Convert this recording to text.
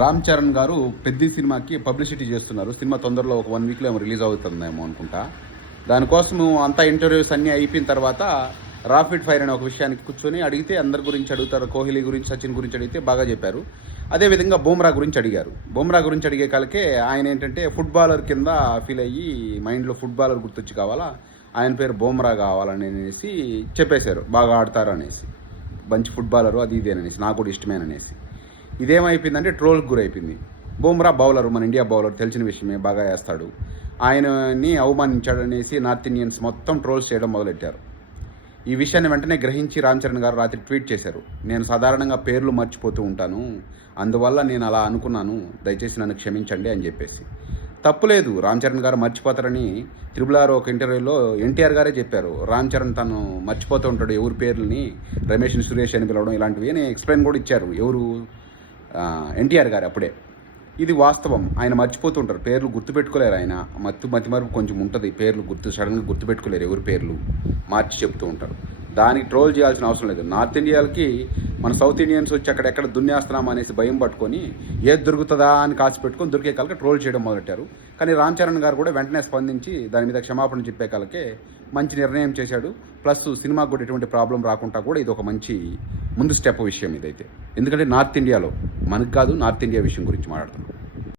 రామ్ చరణ్ గారు పెద్ద సినిమాకి పబ్లిసిటీ చేస్తున్నారు. సినిమా తొందరలో ఒక 1 వీక్లో ఏమో రిలీజ్ అవుతుందేమో అనుకుంటా. దానికోసం అంతా ఇంటర్వ్యూస్ అన్నీ అయిపోయిన తర్వాత రాపిడ్ ఫైర్ అనే ఒక విషయానికి కూర్చొని అడిగితే అందరి గురించి అడుగుతారు. కోహ్లీ గురించి, సచిన్ గురించి అడిగితే బాగా చెప్పారు. అదేవిధంగా బుమ్రా గురించి అడిగారు. బుమ్రా గురించి అడిగే కాలకే ఆయన ఏంటంటే ఫుట్బాలర్ కింద ఫీల్ అయ్యి మైండ్లో ఫుట్బాలర్ గుర్తొచ్చి కావాలా, ఆయన పేరు బుమ్రా కావాలని అనేసి చెప్పేశారు. బాగా ఆడతారు అనేసి, మంచి ఫుట్బాలరు అది ఇదేననేసి, నాకు కూడా ఇష్టమేననేసి. ఇదేమైపోయిందంటే ట్రోల్కి గురైపోయింది. బుమ్రా బౌలరు, మన ఇండియా బౌలర్, తెలిసిన విషయమే, బాగా వేస్తాడు. ఆయనని అవమానించాడనేసి నార్త్ ఇండియన్స్ మొత్తం ట్రోల్స్ చేయడం మొదలెట్టారు. ఈ విషయాన్ని వెంటనే గ్రహించి రామ్ చరణ్ గారు రాత్రి ట్వీట్ చేశారు. నేను సాధారణంగా పేర్లు మర్చిపోతూ ఉంటాను, అందువల్ల నేను అలా అనుకున్నాను, దయచేసి నన్ను క్షమించండి అని చెప్పేసి. తప్పులేదు, రామ్ చరణ్ గారు మర్చిపోతారని త్రిబుల్ ఒక ఇంటర్వ్యూలో ఎన్టీఆర్ గారే చెప్పారు. రామ్ చరణ్ తను మర్చిపోతూ ఉంటాడు ఎవరి పేర్లని, రమేష్ని సురేష్ అని పిలవడం ఇలాంటివి అని ఎక్స్ప్లెయిన్ కూడా ఇచ్చారు ఎవరు, ఎన్టీఆర్ గారు అప్పుడే. ఇది వాస్తవం, ఆయన మర్చిపోతుంటారు, పేర్లు గుర్తుపెట్టుకోలేరు. ఆయన మతిమరుపు కొంచెం ఉంటుంది, పేర్లు సడన్గా గుర్తుపెట్టుకోలేరు, ఎవరి పేర్లు మార్చి చెప్తూ ఉంటారు. దానికి ట్రోల్ చేయాల్సిన అవసరం లేదు. నార్త్ ఇండియాలకి మన సౌత్ ఇండియన్స్ వచ్చి అక్కడెక్కడ దున్నేస్తున్నాం అనేసి భయం పట్టుకొని ఏది దొరుకుతుందా అని కాసి పెట్టుకొని దొరికే కాలకే ట్రోల్ చేయడం మొదలెట్టారు. కానీ రామ్ చరణ్ గారు కూడా వెంటనే స్పందించి దాని మీద క్షమాపణ చెప్పే కాలకే మంచి నిర్ణయం చేశాడు. ప్లస్ సినిమాకు కూడా ఎటువంటి ప్రాబ్లం రాకుండా కూడా ఇది ఒక మంచి ముందు స్టెప్ విషయం ఇదైతే. ఎందుకంటే నార్త్ ఇండియాలో, మనకు కాదు, నార్త్ ఇండియా విషయం గురించి మాట్లాడుతున్నాం.